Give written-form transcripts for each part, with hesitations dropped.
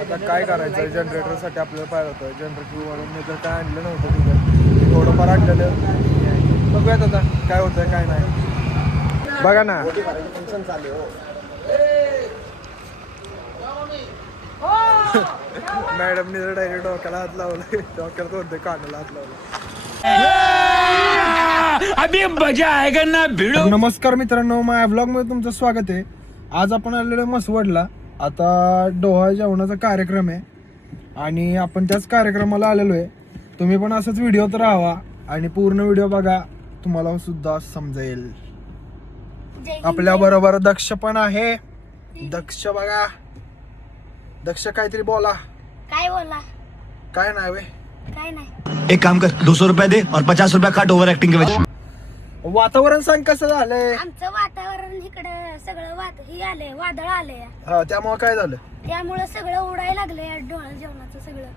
आता काय करायचं जनरेटरसाठी आपल्याला पाहिजे होतं जनरेटर म्हणून मी तर काय आणलं नव्हतं तिथं थोडंफार आणलेलं बघूयात आता काय होतं काय नाही बघा ना मॅडमने जर डायरेक्ट डोक्याला हात लावला डोक्याला होते कानाला हात लावला अभी मजा आएगा ना भिड़ो। नमस्कार मित्रांनो माझ्या ब्लॉग मध्ये तुमचं स्वागत आहे. आज आपण आलेलो मसवडला. आता डोहाळ जेवणाचा कार्यक्रम आहे आणि आपण त्याच कार्यक्रमाला आलेलो आहे. तुम्ही पण असंच व्हिडिओत राहावा आणि पूर्ण व्हिडिओ बघा, तुम्हाला सुद्धा समजेल. आपल्या बरोबर दक्ष पण आहे. दक्ष बघा, दक्ष काहीतरी बोला. काय बोला काय नाही वे काय नाही. एक काम कर 200 रुपए दे और 50 रुपए काट ओवर एक्टिंग के वजह। वातावरण सांग कसं झालंय. आमचं वातावरण इकडे सगळं हे आलंय, वादळ आलंय. हा त्यामुळे काय झालं. त्यामुळे सगळं उडायला लागलंय डोळा जेवणाचं सगळं.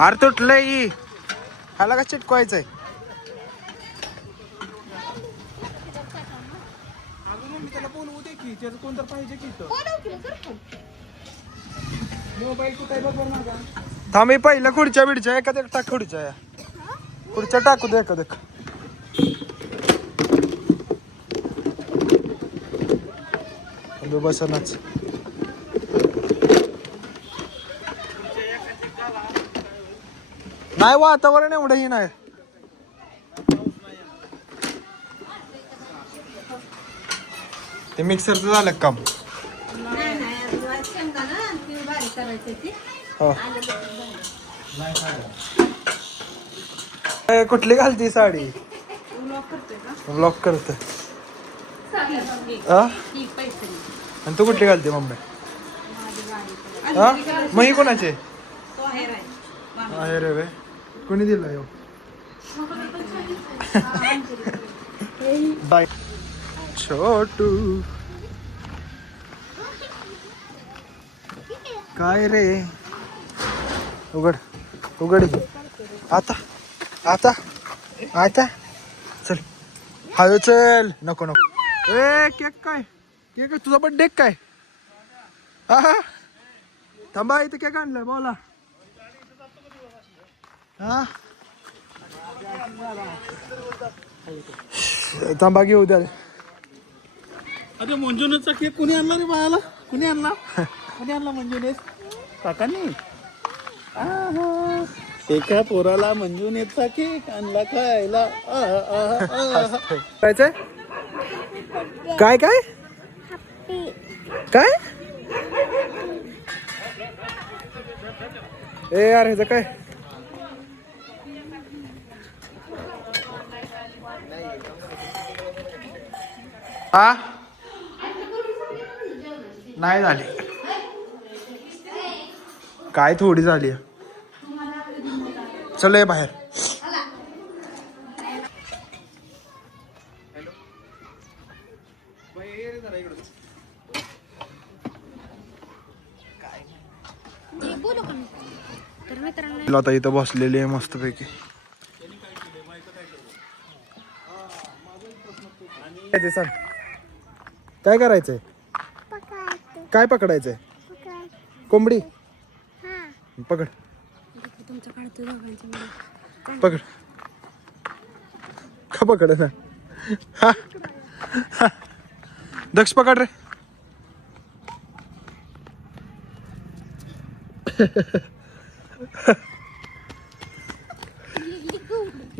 अरे तुटलंय ह्याला का चिटकवायचंय. थांब पहिलं खुर्च्या बिडच्या एखाद्या टाक खुर्च्या खुर्च्या टाकू दे एखाद्या बसनाच. नाही वातावरण एवढंही नाही. ते मिक्सरचं झालं काम. हो. कुठली घालती साडी. ब्लॉक करते. आणि तू कुठली घालते मम्मी. हा मग ही कोणाचे आहे रे वे कोणी दिला येऊ. बाय छोटू काय रे. उघड उघड आता आता आता चल हळू चल. नको नको ए केक काय केक तुझा बड्डे काय. हा थांबा इथं केक आणलाय बोला. हा थांबा घेऊ द्या. अरे मंजुनेचा केक कोणी आणला रे बाळाला. कोणी आणला कोणी आणला मंजुनेस काकांनी. एका पोराला मंजुनेचा केक आणला खायला. काय काय काय काय ए यार ह्याचं काय. हा नाही झाली काय थोडी झाली. चल ये बाहेर. बोलू का मी? तर मित्रांनो आता इथं बसलेली आहे मस्तपैकी. ते सांग काय करायचंय. काय पकडायचंय. कोंबडी पकड पकड का पकड ना. हा दक्ष पकड रे.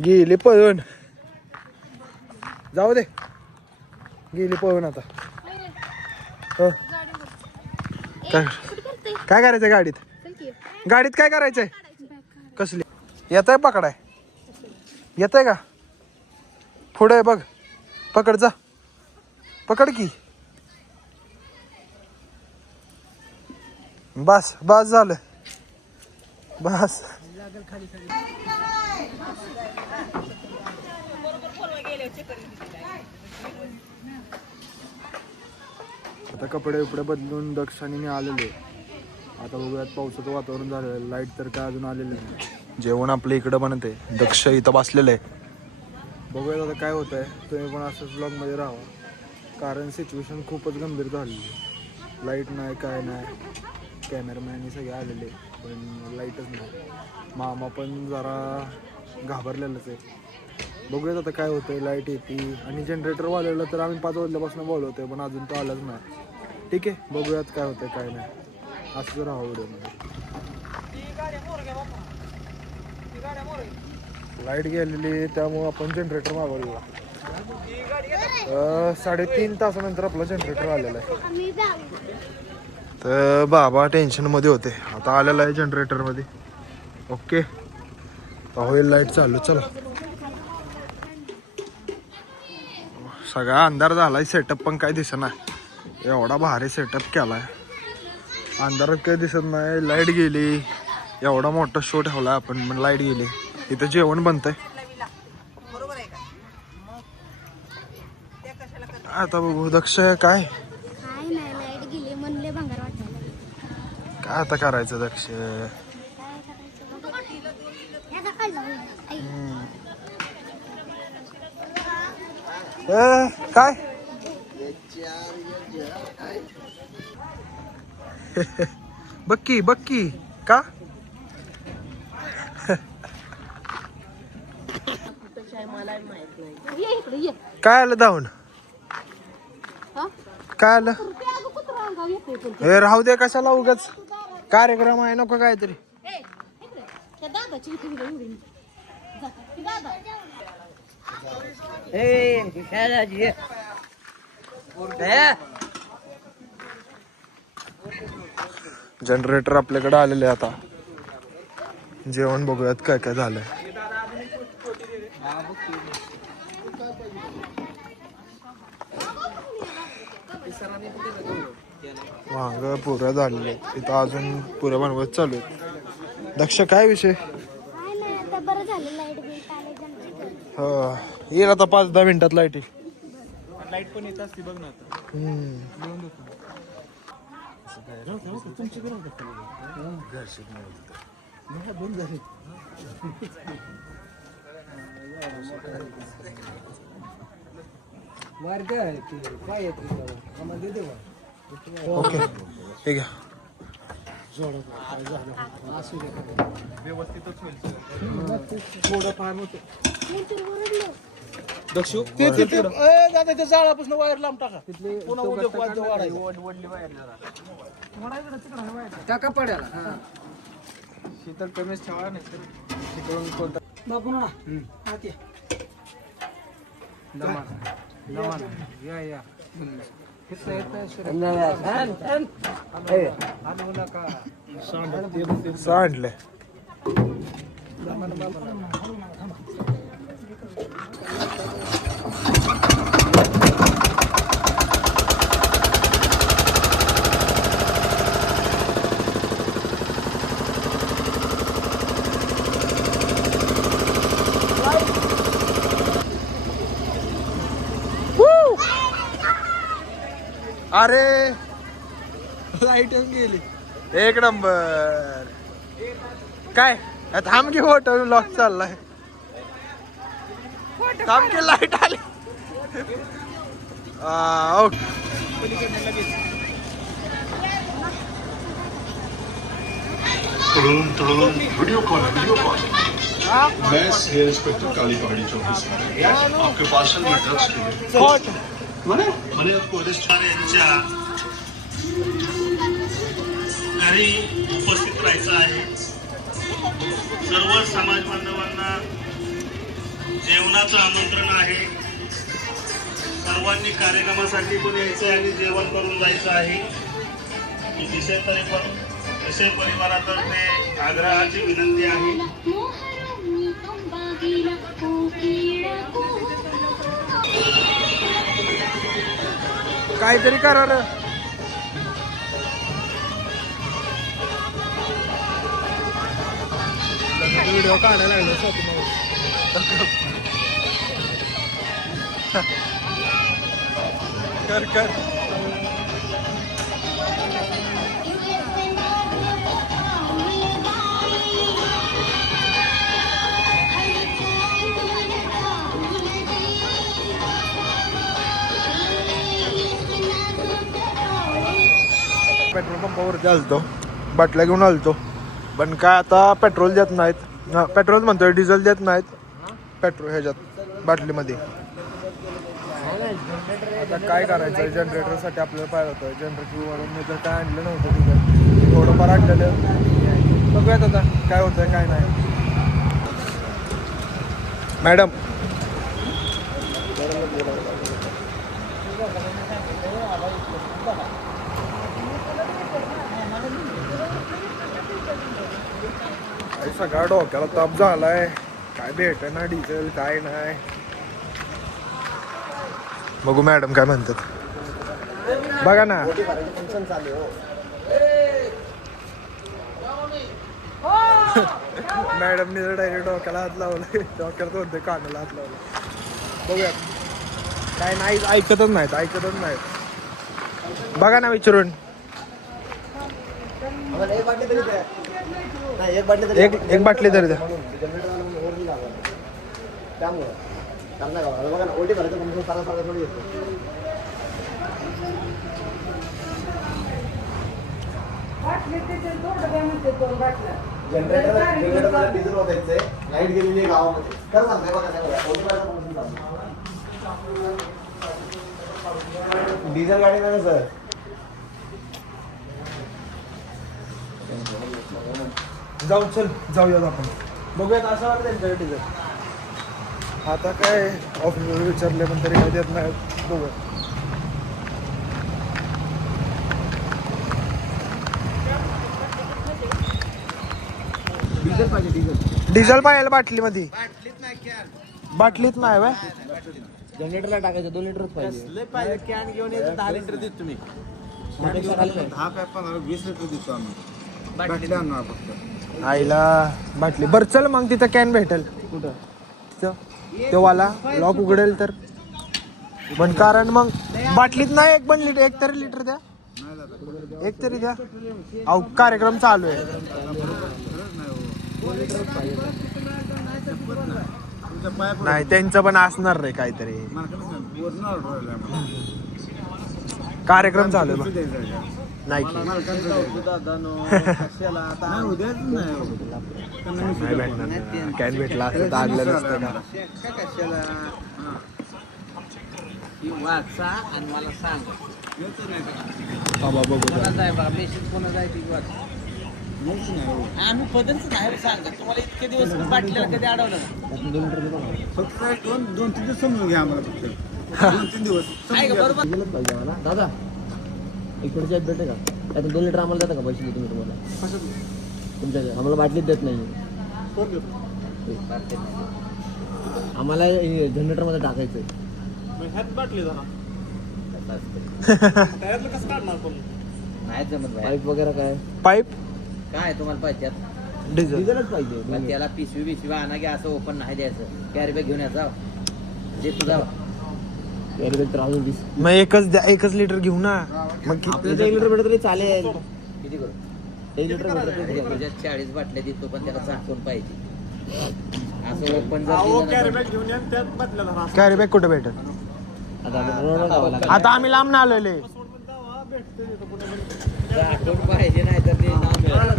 गेली पळून. जाऊ दे गेली पळून. आता हो काय काय करायचंय गाडीत. गाडीत काय करायचंय. कसली येत आहे पकडाय येत आहे का. पुढे बघ पकड जा पकड की. बस बस झालं बस. आता कपडे उपडे बदलून दक्षाने मी आलेलो. आता बघूयात, पावसाचं वातावरण झालं, लाईट तर काय अजून आलेलं नाही. जेवण आपलं इकडं बनते, दक्ष इथं बसलेलं आहे. बघूयात आता काय होत आहे. तुम्ही पण असंच ब्लॉगमध्ये राहा, कारण सिच्युएशन खूपच गंभीर झालेली आहे. लाईट नाही, काय नाही, कॅमेरामॅन हे सगळे आलेले पण लाईटच नाही. मामा पण जरा घाबरलेलंच आहे. बघूयात आता काय होतंय. लाईट येते आणि जनरेटर वाढवलं तर आम्ही 5 वाजल्यापासून बोलवतोय, पण अजून तो आलाच नाही. ठीक आहे, बघूयात काय होतंय काय नाही. असं राहा व्हिडिओमध्ये. लाईट गेलेली त्यामुळं आपण जनरेटर मागवलेला. 3.5 तासानंतर आपला जनरेटर आलेला आहे. तर बाबा टेन्शनमध्ये होते, आता आलेला आहे जनरेटरमध्ये. ओके, होईल लाईट चालू. चला, सगळा अंधार झालाय. सेटअप पण काय दिसना, एवढा भारी सेटअप केलाय. अंधारात काही दिसत नाही. लाईट गेली, एवढा मोठा शो ठेवला आपण, पण लाईट गेली. इथं जेवण बनतंय. आता बघू दक्ष काय काय नाही, लाईट गेली म्हणले भंगार वाटायला. काय आता करायचं दक्ष. काय करायचं बघा. याचा खाल्ला होईल. आई. काय बक्की बक्की का ये इकडे ये. काय आलं धावून, हा? काय आलं. ते अगं कुत्रं अंगावर येतंय पण. हे राहू दे, कशाला उगाच. कार्यक्रम आहे, नको काहीतरी. ए, इकडे. त्या दादाची इथे उडी उडी. जा, ती दादा. जनरेटर आपल्याकडे आलेले आता. जेवण बघूयात काय काय झालंय. वांग पुऱ्या झालेल्या आहेत इथं, अजून पुऱ्या बनवत चालू आहेत. दक्ष काय विषय. काय नाही, आता बरं झालं लाईट बिल आले जनरेटर. हो, येईल आता 5-10 मिनिटात लाईट येईल. लाईट पण येत असते बघ ना आता. ओके, हे घ्या. व्यवस्थितच होईल थोडं फार होतं. नंतर ओरडलो. दक्षू ते दादा त्या जाळापासून वायर लांब टाका. पुन्हा उद्या वाढायचं. टाका पडायला शीतल कमीच ठेवा नाही तर तिकडून कोणता बापू ना आत ये. या या सांडलंय. अरे लाईट गेली. एक नंबर. काय थांब की, फोटो लॉक चाललाय. थांब की, लाईट आली. ओके. वीडियो कॉल मैं सीनियर इंस्पेक्टर काली पहाड़ी चौकी से आपके पार्सल में ड्रग्स के मैंने आपको अरेस्ट यांच्या घरी उपस्थित राहायचं आहे. सर्व समाज बांधवांना जेवणाचं आमंत्रण आहे. सर्वांनी कार्यक्रमासाठी पण यायचं आहे आणि जेवण करून जायचं आहे. विषय परिवारातर्फे आग्रहाची विनंती आहे. काहीतरी करा रे. व्हिडिओ काढायला लागलो शॉपिंग. कर कर. पंपावरती आलतो, बाटल्या घेऊन आलतो, पण काय आता पेट्रोल देत नाहीत, पेट्रोल म्हणतोय डिझेल देत नाहीत पेट्रोल ह्याच्यात बाटलीमध्ये. आता काय करायचं, जनरेटरसाठी आपल्याला पाहिजे होतं, जनरेटर म्हणून मी तर काय आणलं नव्हतं तिथं, थोडंफार आणलेलं. बघूयात आता काय होतंय काय नाही. मॅडम सगळा डोक्याला ताप झालाय, काय भेटेना डिझेल काय नाही. बघू मॅडम काय म्हणतात, बघा ना. मॅडमने जर डायरेक्ट डोक्याला हात लावलाय, डोक्याला कोणते कानाला हात लावला. बघूया काय नाही, ऐकतच नाहीत. बघा ना विचारून, एक बाटली तरी द्या. डिझेल गाडी नाही सर. जाऊयात आपण, बघूयात असं वाटतं त्यांच्याकडे डिझेल. आता काय ऑफिसवर विचारले पण तरी काय देत नाही. बघूया डिझेल पाहिजे बाटलीमध्ये, बाटलीत नाही व्हय. जनरेटरला टाकायचं 2 लिटरच पाहिजे. कॅन घेऊन यायचं 10 लिटर देतो तुम्ही. 10 काय 15-20 लिटर देतो आम्ही. बाटली आणणार फक्त. आईला बाटली. बरं चल मग तिथं कॅन भेटेल कुठं, तिथं तो वाला लॉक उघडेल तर. पण कारण मग बाटलीत नाही, एक पण लिटर, एक तरी लिटर द्या, एक तरी द्या. अहो कार्यक्रम चालू आहे. नाही त्यांचं पण असणार रे काहीतरी, कार्यक्रम चालू आहे. नाही की नाही भेटणार, कॅन भेटला असतं तर आणलं नसतं का. वाचा आणि मला सांग बाबा बघू कोणाचा आहे बघा, मेसेज कोणाचा आहे ती वाचा. आम्ही बदलच नाही सांगत तुम्हाला. इतके दिवस बाटलीला कधी अडवलं ना. फक्त 2-3 दिवस समजून घ्या आम्हाला. फक्त 2-3 दिवस आहे का बरोबर. दादा इकडच्या आहेत भेटे का, त्यात 2 लिटर आम्हाला देता का पैसे देतो मी तुम्हाला. तुमच्या आम्हाला बाटलीत देत नाही. आम्हाला जनरेटरमध्ये टाकायचं बाटली जरा कसं काढणार पण नाही जमत. पाईप वगैरे काय पाईप काय तुम्हाला पाहिजे त्यात डिझेल डिझेलच पाहिजे. मग त्याला पिशवी आणा की असं ओपन नाही द्यायचं. कॅरी बॅग घेऊन यायचा जे तुझा कॅरी बॅग तर अजून 20. मग एकच द्या, एकच लिटर घेऊ ना. मग आपल्याला 1 लिटर भेटत तरी चालेल. किती करू 1 लिटर भेटत तुझ्या 40 बाटल्या देतो पण त्याला झाकून पाहिजे. असं ओपन जर कॅरी बॅग घेऊन या त्यात बाटल्या धरा. कॅरी बॅग कुठे भेटेल. आता आम्ही लांब ना आलेले. झाकून पाहिजे नाही तर ते नाव मिळेल.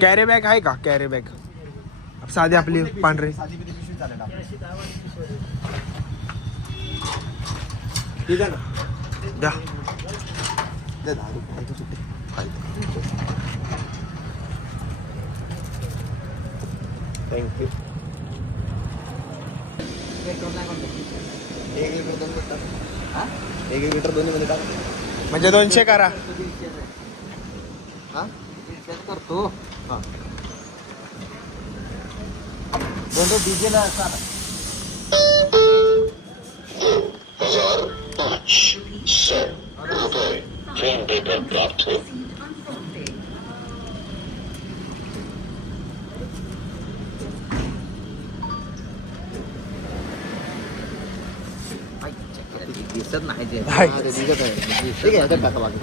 कॅरी बॅग आहे का, कॅरी बॅग साधी आपली पांढरी. द्या थँक्यू. 1 लिटर दोन्ही मध्ये टाक म्हणजे 200 करा. करतो. दोन डिझेल असतात. 1005 रुपये फोन पे पर प्राप्त हो. दिसत नाही ते. हाय. हा, ते दिसत आहे. ठीक आहे टाका बाकी.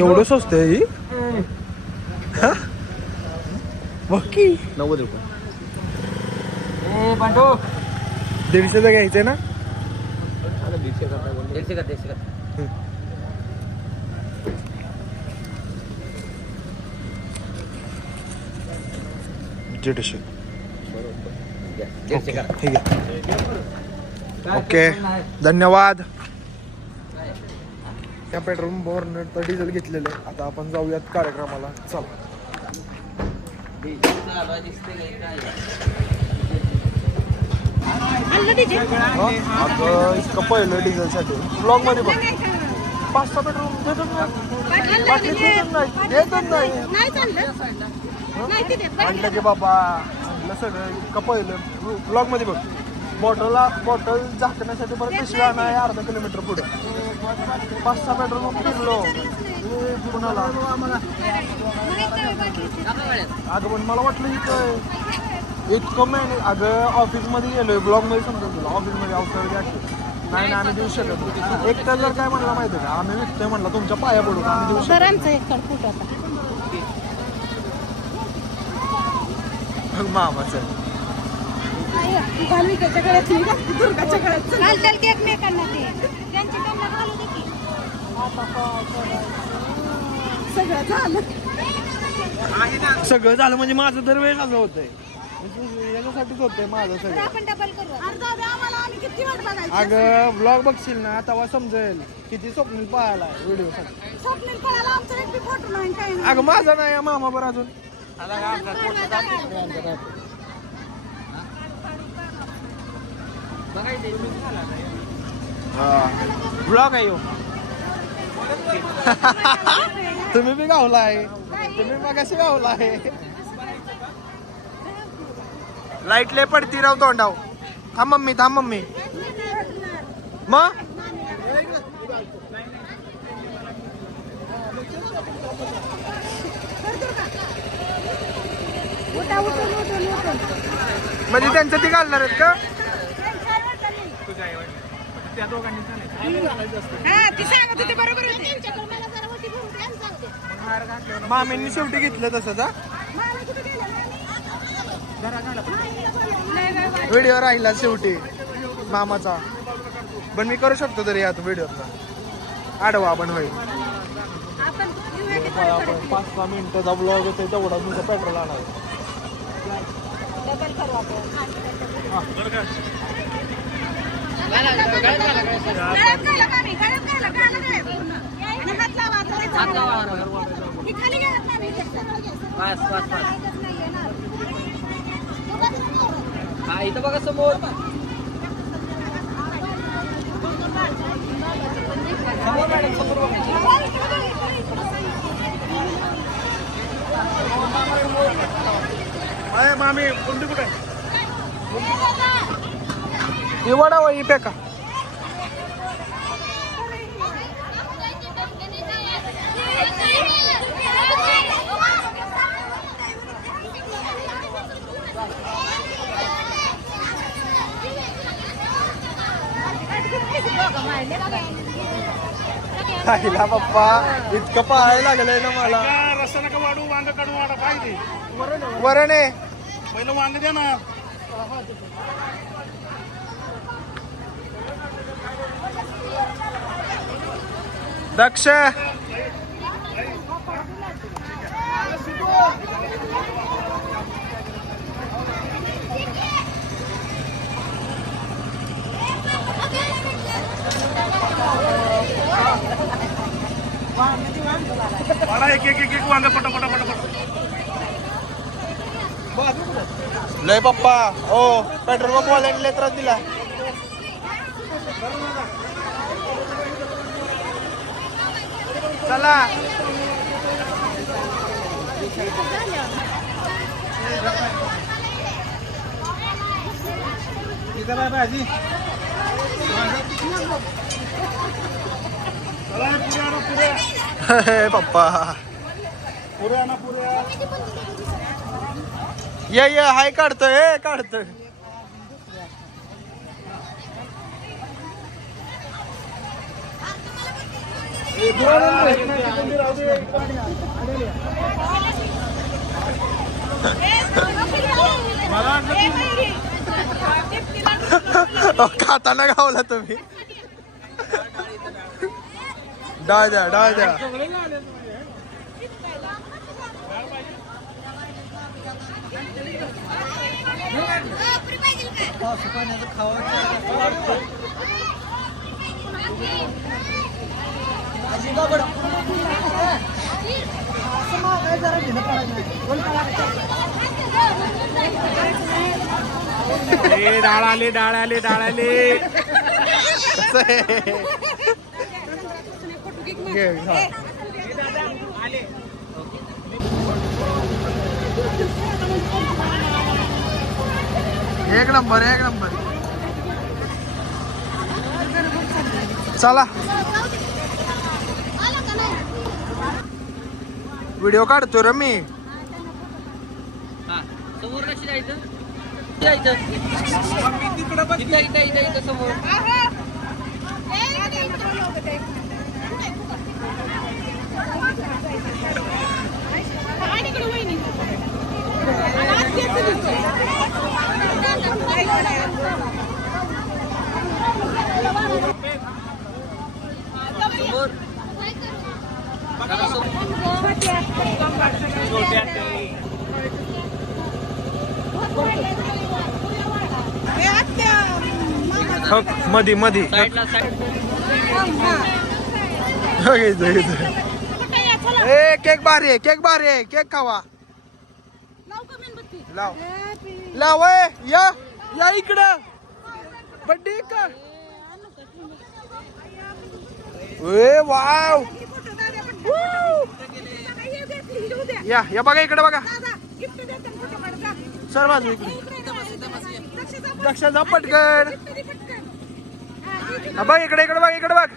एवढं स्वस्त आहे ही. हा? बघ की 90 रुपये. ए बंडू 150चं घ्यायचंय ना? 150 का 150 का. दीडशे. घ्या, 150 करा. ठीक आहे. ओके, धन्यवाद. या पेट्रोल पंपावर तर डिझेल घेतलेलं आहे. आता आपण जाऊयात कार्यक्रमाला. चला. आणलं तिथे आता इतकं पहिलं डिझेलसाठी ब्लॉग मध्ये बघ 5-6 पेट्रोल देतच नाही. देतच नाही. नाही चाललं नाही तिथे म्हटलं की बाबा म्हटलं सगळं इतकं पहिलं ब्लॉग मध्ये बघ बॉटल झाकण्यासाठी परत पिशवी नाही अर्धा किलोमीटर पुढे 5-6 पेट्रोल पंप फिरलो पुण्याला. अगं पण मला वाटलं इतकं अगं ऑफिसमध्ये गेलोय ब्लॉग मध्ये समजून तुला ऑफिसमध्ये अवसर नाही आम्ही देऊ शकत. एक तर जर काय म्हणला माहिती का आम्ही विकतोय म्हणला तुमच्या पाया पडून आम्ही देऊ शकतो. आमचं एक तर फुट होता मामाचं भालविकेच्या गळ्यात नाही का दुर्गाच्या गळ्यात घालताल की एकमेकांना ते त्यांच्या त्यांना घालू दे की सगळं झालं सगळं झालं म्हणजे माझं तर वेळ झालं होतंय याच्यासाठीच होतंय माझं सगळं. आपण डबल करू आम्हाला आम्ही किती वाट बघायची अगं ब्लॉग बघशील ना तेव्हा समजेल किती स्वप्नील पाहायला व्हिडिओ साठी. स्वप्नील पळाला आमचा एक बी फोटो नाही काही नाही अगं माझा नाही मामा बरं अजून ब्लॉग आहे तुम्ही बी गावलाय तुम्ही मगाशी गावलाय. लाईट लय पडती राव तोंडाव. थांब मम्मी मग म्हणजे त्यांचं ती घालणार आहेत का? हा ती सांगत होती बरोबर त्यांच्याकडे मला जरा वटी भरून द्या आणि सांगते मामींनी शेवटी घेतलं तसंच हा मला कुठे गेलं व्हिडिओ राहिला शेवटी मामाचा. पण मी करू शकतो तरी यात व्हिडिओचा आडवा पण होईल. आपण 5-6 मिनिटाचा ब्लॉग येतो तेवढा तुमचा पेट्रोल आणायचं. डबल करू आपण गळप घाला कामी गळप घाला घाला काय पूर्ण आणि हात लावा ही खाली घालत नाही पास हा इथं बघा समोर मामी कोणती कुठे ही वडा वळी पेका खायला पप्पा इतकं पाहायला लागलंय ना मला. रस्ता नका वाढू वांग काढून वाढा पाहिजे वरण आहे पहिलं वांग द्या ना. दक्ष वाढा एक वांग पटा लय पप्पा ओ पेट्रोल पंप वाल्याने लय त्रास दिला. चला भाजी पप्पा पुऱ्या ना पुऱ्या ये हाय काढतोय काढतोय. मला खाताना गावला तुम्ही. डाळ द्या, डाळ द्या. डाळ आले, डाळ आले, डाळ आले. घे, हा. एक नंबर, एक नंबर. चला व्हिडिओ काढतो रे मी. समोर कशी जायचं इथं समोर. मधी मधी साईडला साईड. ए केक भारी आहे, केक भारी आहे. केक खावा. लाव लाव या या इकडं. बड्डे का ए वाव. या या बघा इकडे बघा. सर बाजू इकडे. दक्ष जा पटकन. बघ इकडे इकडे बघ इकडे बघ.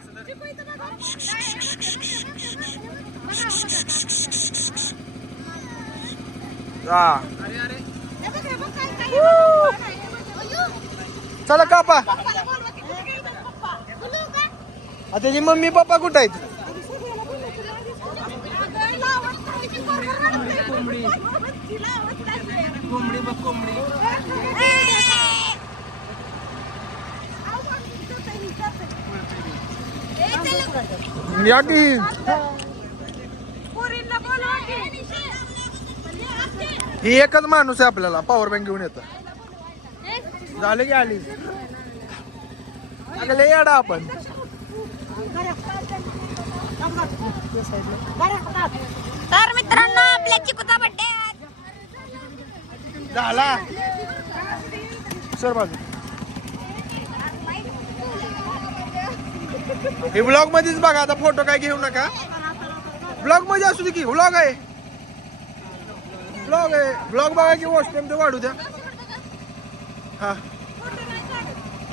हा चला कापा. त्याची मम्मी पप्पा कुठं आहेत? कोंबडी बघ कोंबडी. या की ही एकच माणूस आहे आपल्याला पॉवर बँक घेऊन येतं. झाले की आली. अगले याडा आपण. तर मित्रांनो आपल्या चिकूचा बर्थडे झाला. सर बाजू. हे ब्लॉग मध्येच बघा. आता फोटो काय घेऊ नका. ब्लॉग मध्ये असू दे की. व्लॉग आहे, ब्लॉग आहे. ब्लॉग बघा की वॉशरूम ते वाढू द्या. हा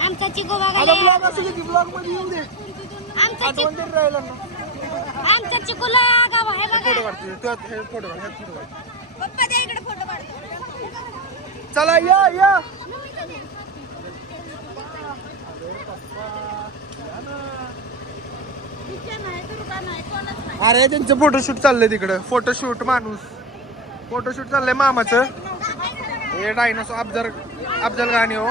आमचा चिकू आता बघा. ब्लॉग असू दे की. ब्लॉग मध्ये येऊ दे. आठवण तरी राहिलं ना. आमचा चिकूला गाव आहे बघा. फोटो काढते. हे फोटो काढ. फोटो काढ. पप्पा द्या इकडे फोटो काढतो. चला या या. अरे त्यांचं फोटोशूट चाललंय तिकडं. फोटोशूट माणूस फोटोशूट चाललंय मामाचं. हे डायनोसॉर अफजल गाणी हो.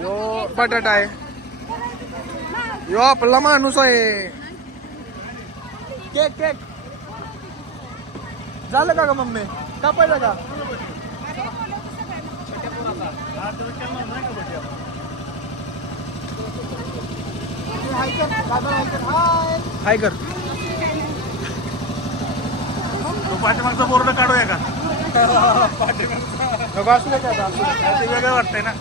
यो बटाटा आहे. यो आपला माणूस आहे. केक केक झालं का ग मम्मी? कापायला का? हाय कर. पाठीमागचा बोर्ड काढूया का? नको असू दे का आता? असू दे. ते वेगळं वाटतंय ना.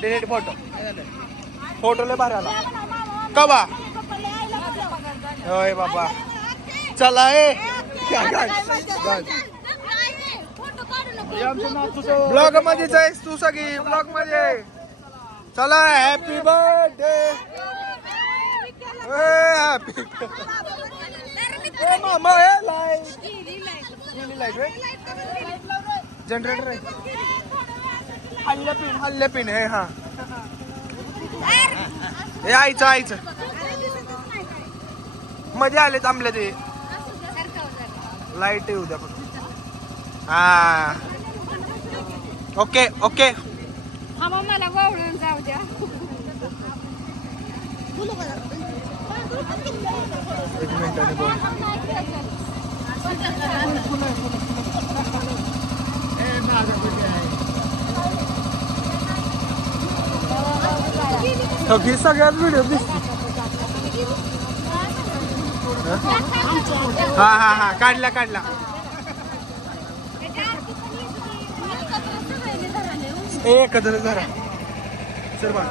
Delete photo. फोटो लय भारी आला. कवा होय बाबा. चला ए ब्लॉग मध्येच आहेस तू सगळी. ब्लॉग मध्ये चला. Happy birthday. हॅपी मामा. लाईट जनरेटर आहे. हल्ले पिन आहे. हा हे आईचं मध्ये आले थांबले ते लाईट येऊ द्या फक्त. हा ओके ओके. हा मग मला वळून जाऊ द्या. एक मिनिटाने बोल. ही सगळ्यात व्हिडिओ दिसते. हा हा हा काढला काढला. एकत्र जरा सर बा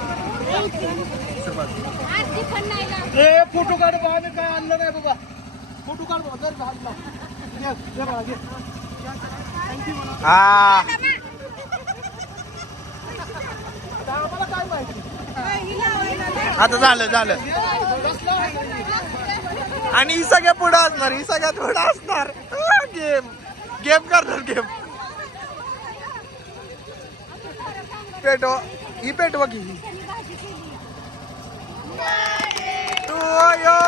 सर बा. ए फोटो काढ बा. आम्ही काय आणलं नाही बाबा. फोटो काढ बाबा. जर हात लाव. घे, जरा घे. हा आता आम्हाला काय माहिती. आता झालं झालं. आणि ही सगळ्या पुढं असणार. ही सगळ्यात पुढं असणार. गेम गेम करणार गेम. पेटवा ही पेटवा की तू यो.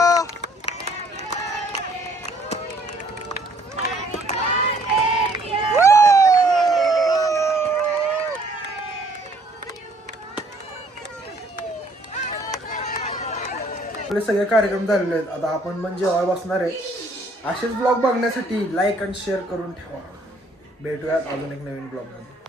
आपले सगळे कार्यक्रम झालेले आहेत. आता आपण पण जेवायला बसणार आहे. असेच ब्लॉग बघण्यासाठी लाईक आणि शेअर करून ठेवा. भेटूयात अजून एक नवीन ब्लॉग मध्ये.